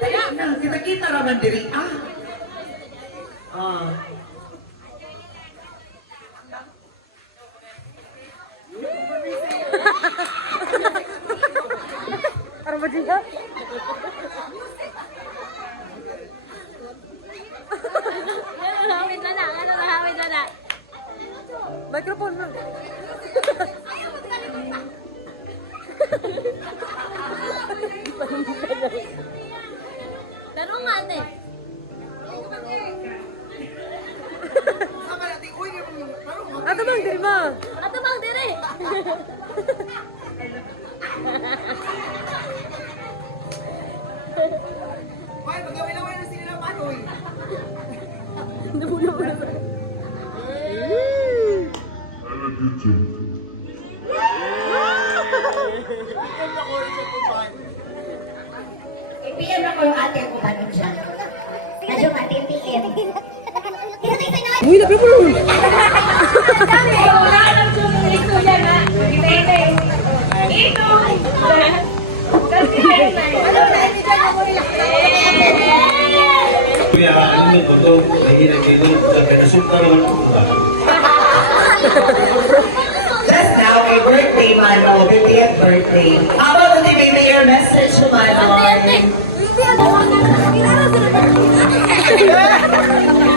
Kaya na, kita-kita raman diri. Ano ba dyan ka? Hawid na. Microphone mo. Tanong nga ate. Ato bang diri ma? Ato bang dire? Why, magawin na sila ng panoy. Nabula-bula. PM ako yung ate ko ba nun siya? Medyo matitiim. Uy, labi mo nun! Sabi ko, wala nang sumulit ko yan ha. Ito! Kasi ano na hindi dyan ako Kuya, ano yung ito? Nahihirap-ito. Nagkanasukta naman po ba? Just now, a birthday, Mano. 50th birthday. How about the baby your message to Mano?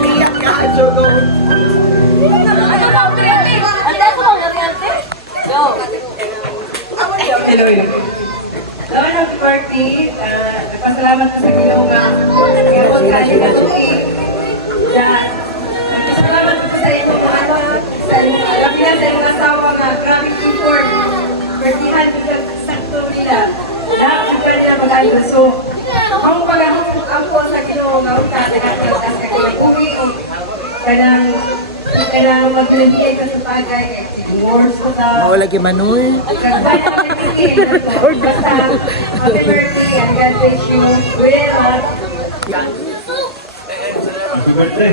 Iyak ka, Jogo. Hello. Hello, happy birthday. Nagpasalamat ko sa Ginoo nga. Ginoo ka ni Joey. Nagpasalamat ko sa inyo mga sa inyong asawa nga. Grabe support. Birthdayan ko sa sakto nila. Lahat ng kanila mag-alba. So, ang pag-ampo sa Ginoo nga uka, nagkakalas ka uwi o kanang maglagay ka sa bagay. Awards ko na. Mawala kay Manoy. Basta, happy birthday and God bless you. Happy birthday!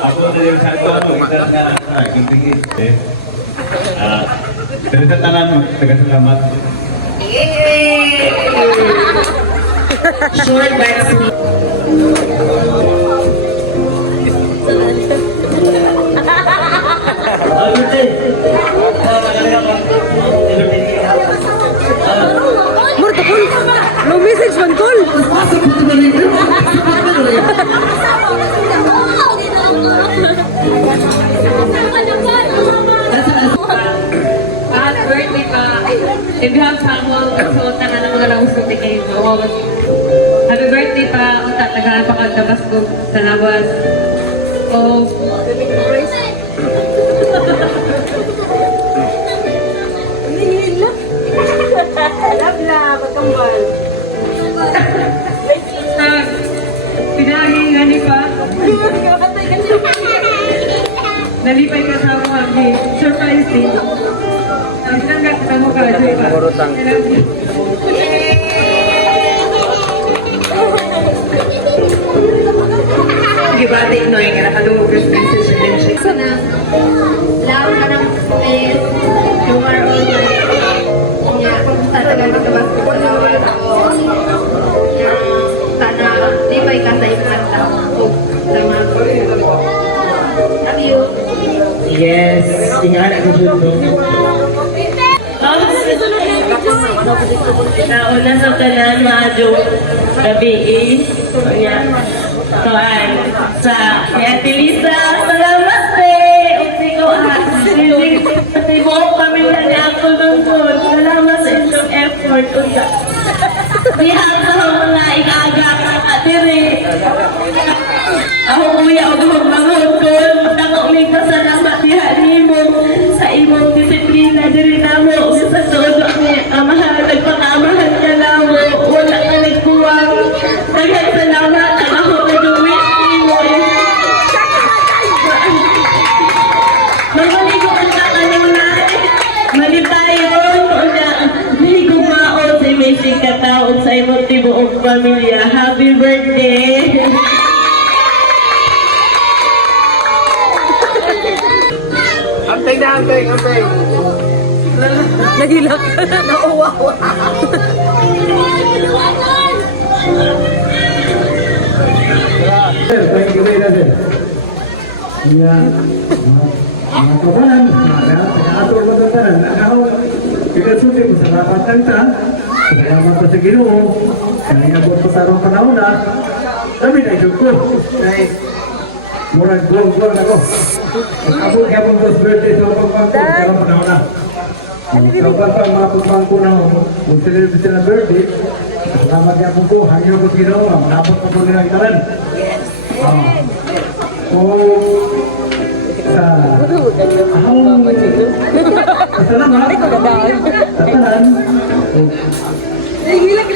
Ako na yung sa ito, isa nga tingin. Dari sa tanan mo, taga-salamat. Short but sweet. Murta kol! No message man kol! Birthday pa. If you have sample, suot na ng mga nausuti kayo. Happy birthday pa. Unta, tagalan pa kagdabas ko sa labas. Oh. Pinahingan pa. Nalipay ka sa mga surprise din. Ang tanggap ka mo ka, Joy pa. Gibati no yung nakadungog Christmas din siya. Sana, laro ka ng space. You are all my tatagal ka ba sa pagkawal ko. Sana, lipay ka sa ikata. Sama ko. Love you. Yes, tingnan ako dito. Nauna sa tanan, maadyo gabi sa Ate Lisa, salamat unti ko pati buong pamilya niya ako lungkod. Salamat sa inyong effort. Dihan sa mga igaga katiri. Ako kuya o magmangod. Ako may pasalamat dihan mo sa imong disiplina diri namo. Sa tuod mahal, nagpakamahan ka namo. Wala ka nagkuwang. Daghang salamat ang ako nag-uwit mo. Magmaligo ang kakanunay. Malipayon. Maligo maon sa imesing kataon sa imong tibuong pamilya. Happy birthday! Nagilak. Nauwawa. Iya, mga kabanan, mga ato mo ng tanan, ako, ikasuti ko sa lapat kanta, salamat pa sa Ginoo, kaya abot pa sa arong panahon na, kami na isip ko, kaya murag glong-glong ako. Abot kaya pong birthday sa pagpangko, kaya panahon na. Kapag pa mga pagpangko na kung celebrity na birthday, salamat kaya po ko, hangyo ko Ginoo, manapot pa po nila italan. Sa ahong kasalamat sa tanan Gilak.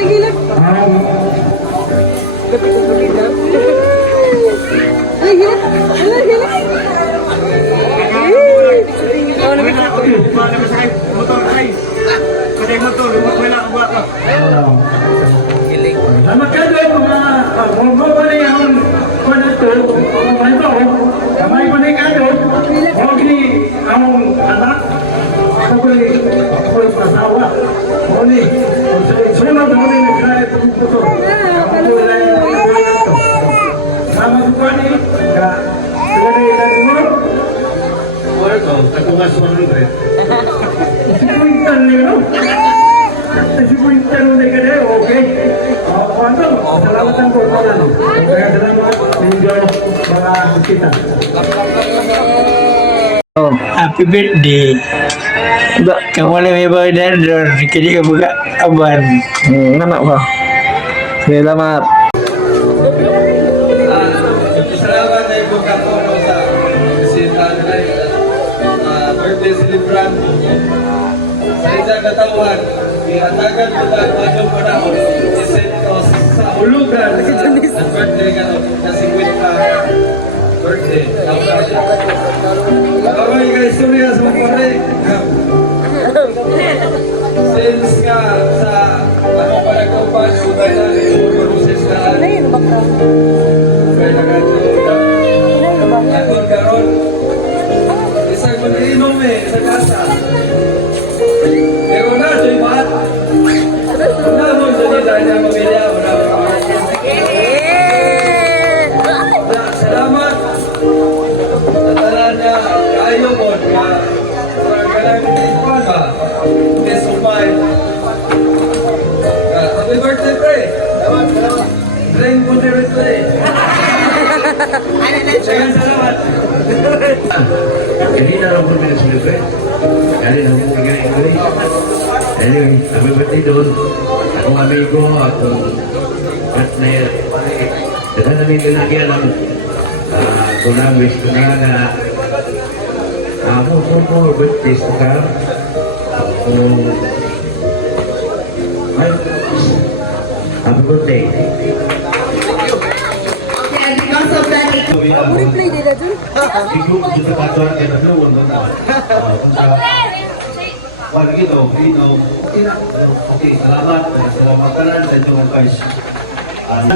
Selamat kayo mga mawali ang panito, kamay mo na kayo, huwag ni ang anak, ako'y pasawa, huwag ni, sunod mo ni nagkaya itong puto, ako'y na yung buhay na ito. Sama ko ni, sila na ilan mo, Wala ko, tatungas mo rin rin. si Quintan niyo, si Quintan na ka na, okay? Kuwanto, salamat ang kurkulan. Kaya salamat ninyo mga kita. Oh, happy birthday. Ba, kamu lebih baik dari kini kamu buka kabar. Anak ba? Salamat. Salamat na yung pagkakolo sa bisita nila. Birthday celebrant. Sa isang katawan, ihatagan ko na ang panahon. Isento sa ulugan ang birthday ka no. Kasi quit ka birthday. Kaway ka istorya sa mga pare. Since nga sa ako pa nagkupan, utay na i-process na kaya nagkatulog karon. Isang mag-inom sa kasa. Pero na, Joy Pat. Wala mo sa nila niya pamilya. Wala mo salamat. Natala niya kayo mo. Parang galang ikuan ba? Best of mine. Happy birthday, pre. Salamat. Drink mo na rin, pre. Salamat. Hindi na lang kami nagsulipin. Kaya na mo gani-gani. Anyway, happy birthday doon. Akong amigo, akong partner. Dahan namin lalaki alam. Kung na wish ko na na mo birthday sa ka. Happy birthday. And because of that, Replay nila dun. Ibu kita katuan kita dulu untuk wah gitu, oke, selamat dan jangan guys.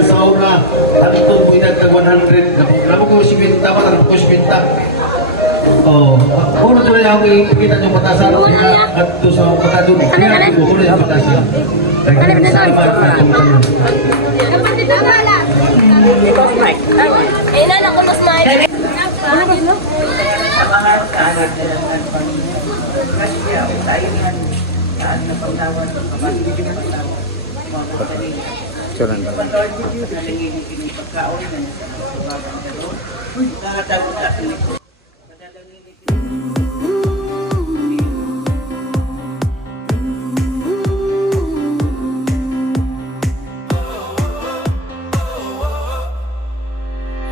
Sa una, hanto mo inagtag 100. Namu ko si Binta, namu ko si Binta. Oh, ano to na yung ipakita yung batasan at to sa patadun. Kaya ko ko yung batasan. Ilan ako mas mahal? Suran ka.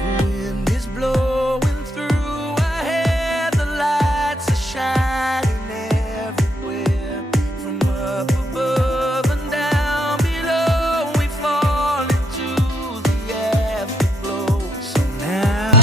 Wind is blowing through our hair, the lights are shining everywhere. From up above and down below, we fall into the afterglow. So now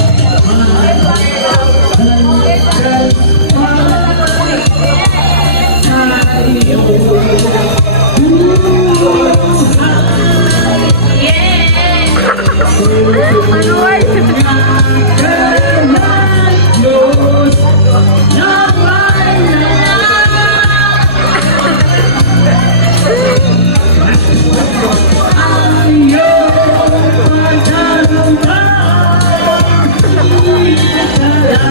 Happy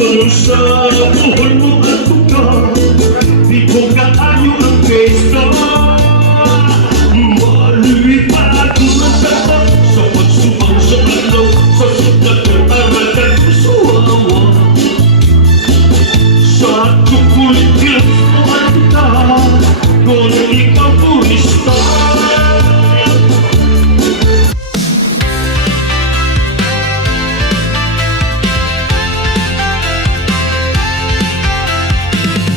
Kung sa buhay mo at ka, di ko kaayo ang pesta. Malipad ko na tata sa pagsubang sa alaw, sa sugat ng aragan ko suwawa. Sa kukulit mo at ka, kung ikaw turista.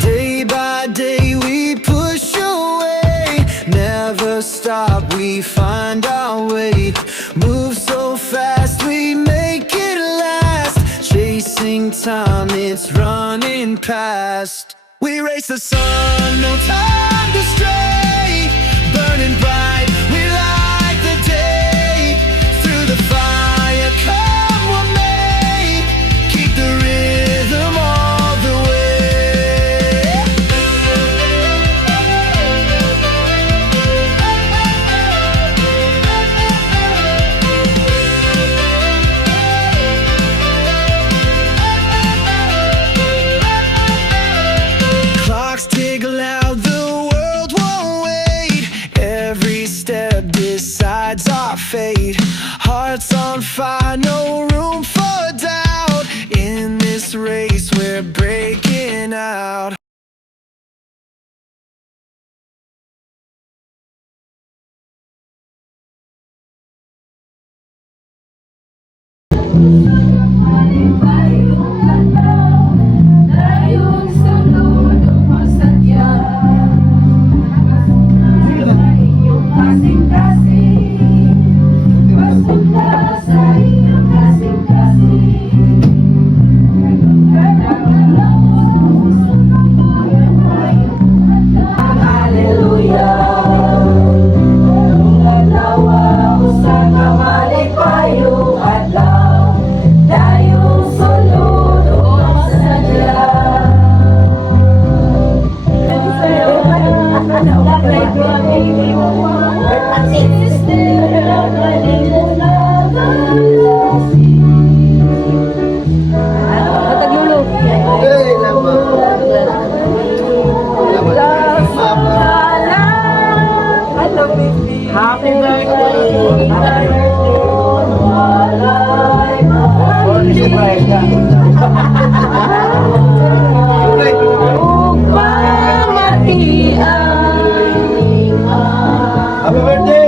Day by day we push away, never stop, we find our way. Move so fast, we make it last. Chasing time, it's running past. We race the sun, no time to stray. Burning bright, we light the day. Through the fire, come what may. Keep the rhythm all the way. Clocks tick loud, the world won't wait. Every step decides our fate. Hearts on fire, no room for doubt. In this race, we're breaking out. Happy birthday! Happy birthday!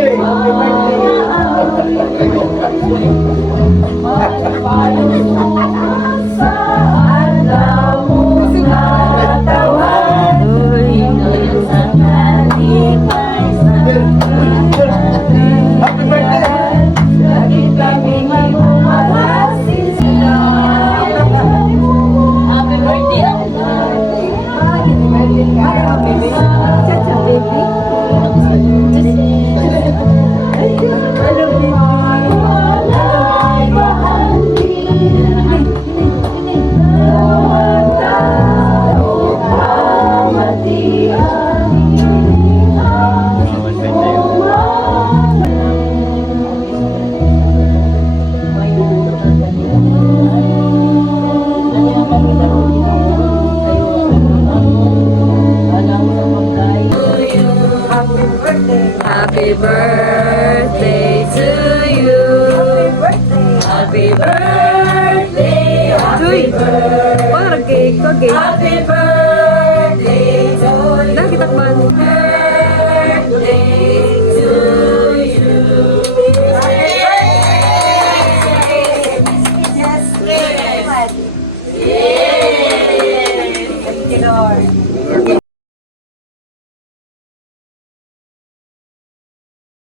Happy birthday to you. Happy birthday. Happy birthday. Happy birthday.